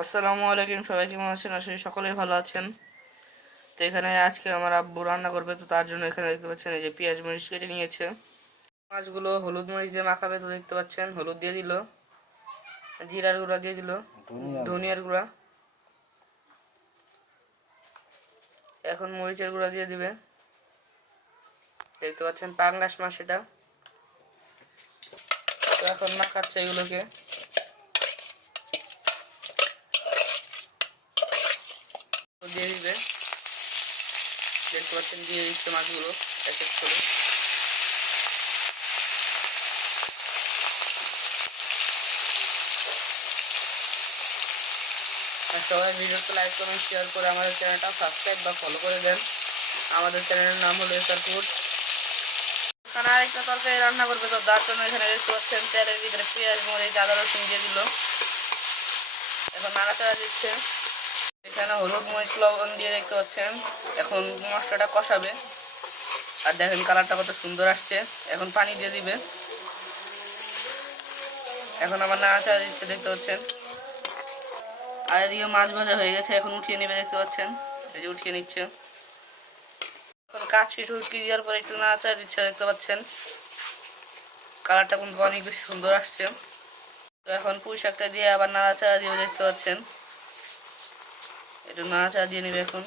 আসসালামু আলাইকুম, সবাই কেমন আছেন? আসলে সকলেই ভালো আছেন। তো এখানে আজকে আমার আব্বু রান্না করবে, তো তার জন্য এখানে দেখতে পাচ্ছেন এই যে পেঁয়াজ মরিচ কেটে নিয়েছে। মাছগুলো হলুদ মরিচ দিয়ে মাখাবে, তো দেখতে পাচ্ছেন হলুদ দিয়ে দিল, জিরার গুঁড়া দিয়ে দিল, ধনিয়ার গুঁড়া, এখন মরিচের গুঁড়া দিয়ে দিবে। দেখতে পাচ্ছেন পাঙ্গাস মাছ এটা। তো এখন মাখাচ্ছে এগুলোকে। দিয়ে দিবে, দেখতে পাচ্ছেন দিয়ে দিচ্ছে মাছগুলো এক এক করে। সবাই ভিডিওতে লাইক কমেন্ট শেয়ার করে আমাদের চ্যানেলটা সাবস্ক্রাইব বা ফলো করে দেন। আমাদের চ্যানেলের নাম হলো এসআর ফুড। এখানে আরেকটা তরকারি রান্না করবে, তো তার জন্য এখানে দেখতে পাচ্ছেন তেলের ভিতরে পেঁয়াজ মরিচ আদা রসুন দিয়ে দিল, এখন নাড়াচাড়া দিচ্ছে। এখানে হলুদ মরিচ লবণ দিয়ে দেখতে পাচ্ছেন এখন মশলাটা কষাবে। আর দেখেন কালারটা কত সুন্দর আসছে। এখন পানি দিয়ে দিবে, এখন আবার নাড়াচাড়া দিচ্ছে দেখতে পাচ্ছেন। আর এদিকে মাছ ভাজা হয়ে গেছে, এখন উঠিয়ে নেবে দেখতে পাচ্ছেন, এই যে উঠিয়ে নিচ্ছে। এখন কাঁচকি শুটকি দেওয়ার পরে একটু নাড়াচাড়া দিচ্ছে দেখতে পাচ্ছেন, কালারটা কিন্তু অনেক বেশি সুন্দর আসছে। তো এখন পুঁই শাকটা দিয়ে আবার নাড়াচাড়া দিবে দেখতে পাচ্ছেন, একটু নাড়াচাড়া দিয়ে নেবে এখন।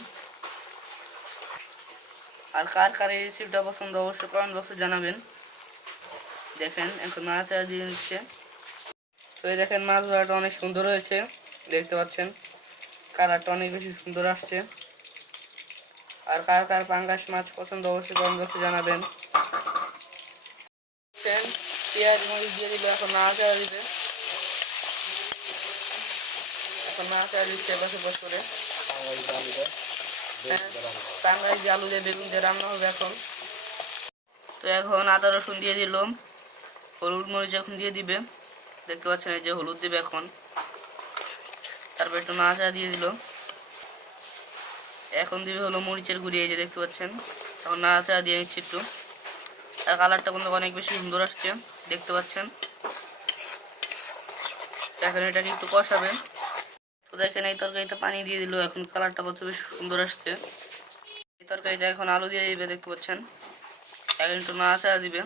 আর কার কার এই রেসিপিটা পছন্দ অবশ্যই কমেন্ট বক্সে জানাবেন। দেখেন এখন নাড়াচাড়া দিয়ে নিচ্ছে। তো এই দেখেন মাছ ভাজাটা অনেক সুন্দর হয়েছে দেখতে পাচ্ছেন, কালারটা অনেক বেশি সুন্দর আসছে। আর কার কার পাঙ্গাস মাছ পছন্দ অবশ্যই কমেন্ট বক্সে জানাবেন। পেঁয়াজ মরিচ দিয়ে দিলে এখন নাড়াচাড়া দিবে, এখন নাড়াচাড়া দিচ্ছে এপাশে পাশ করে। টাঙ্গাইল যে আলু দিয়ে বেগুন দিয়ে রান্না হবে এখন। তো এখন আদা রসুন দিয়ে দিলাম, হলুদ মরিচ এখন দিয়ে দিবে দেখতে পাচ্ছেন, এই যে হলুদ দিবে এখন। তারপর একটু নাড়াচাড়া দিয়ে দিল, এখন দিবে হলো মরিচের গুঁড়ি, এই যে দেখতে পাচ্ছেন। এখন নাড়াচাড়া দিয়ে নিচ্ছে একটু। আর কালারটা কিন্তু অনেক বেশি সুন্দর আসছে দেখতে পাচ্ছেন। এখন এটাকে একটু কষাবেন। তো দেখেন এই তরকারিতে পানি দিয়ে দিল, এখন কালারটা কত বেশি সুন্দর আসছে। এই তরকারিটা এখন আলু দিয়ে দিবে দেখতে পাচ্ছেন, এখন একটু নাড়াচাড়া দিবে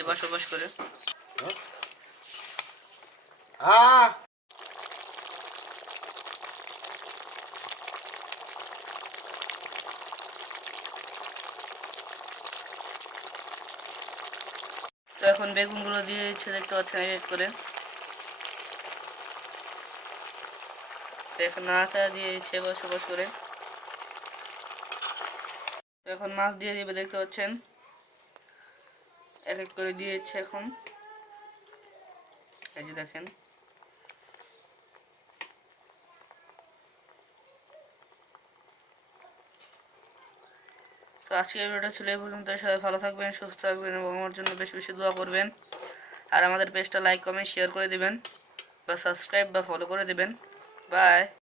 এপাশ ওপাশ করে। তো এখন বেগুনগুলো দিয়ে দিচ্ছে দেখতে পাচ্ছেন এক এক করে। তো এখন নাড়াচাড়া দিয়ে দিচ্ছে এপাশ ওপাশ করে। তো এখন মাছ দিয়ে দিবে দেখতে পাচ্ছেন, এক এক করে দিয়ে দিচ্ছে এখন, এই যে দেখেন। তো আজকের ভিডিওটা ছিল এই পর্যন্ত। সবাই ভালো থাকবেন, সুস্থ থাকবেন এবং আমার জন্য বেশি বেশি দোয়া করবেন। আর আমাদের পেজটা লাইক কমেন্ট শেয়ার করে দিবেন বা সাবস্ক্রাইব বা ফলো করে দিবেন। বাই।